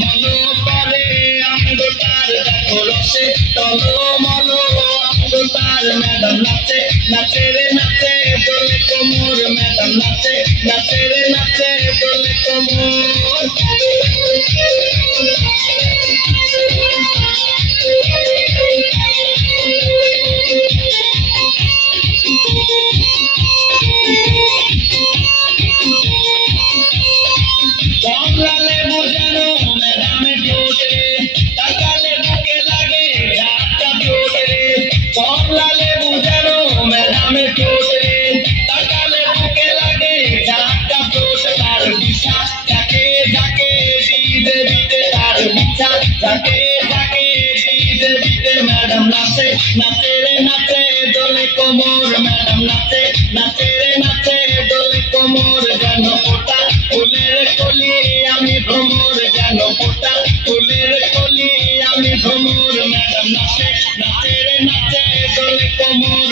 মলো করে আঙ্গুটার দেখো রসে। তলো মলো আঙ্গুটার ম্যাডাম নাচে নাচে রে নাচে দোলে কোমর ম্যাডাম নাচে নাচে রে নাচে দোলে কোমর। দিতে দিতে তার বিছা যাকে যাকে দিতে দিতে ম্যাডাম নাচে নাচে রে নাচে দোলে কোমর, ম্যাডাম নাচে নাচে রে নাচে দোলে কোমর, যেন ওটা ফুলের কলি আমি ভ্রমর, যেন ওটা ফুলের কলি আমি ভ্রমর, ম্যাডাম নাচে নাচে রে নাচে দোলে কোমর।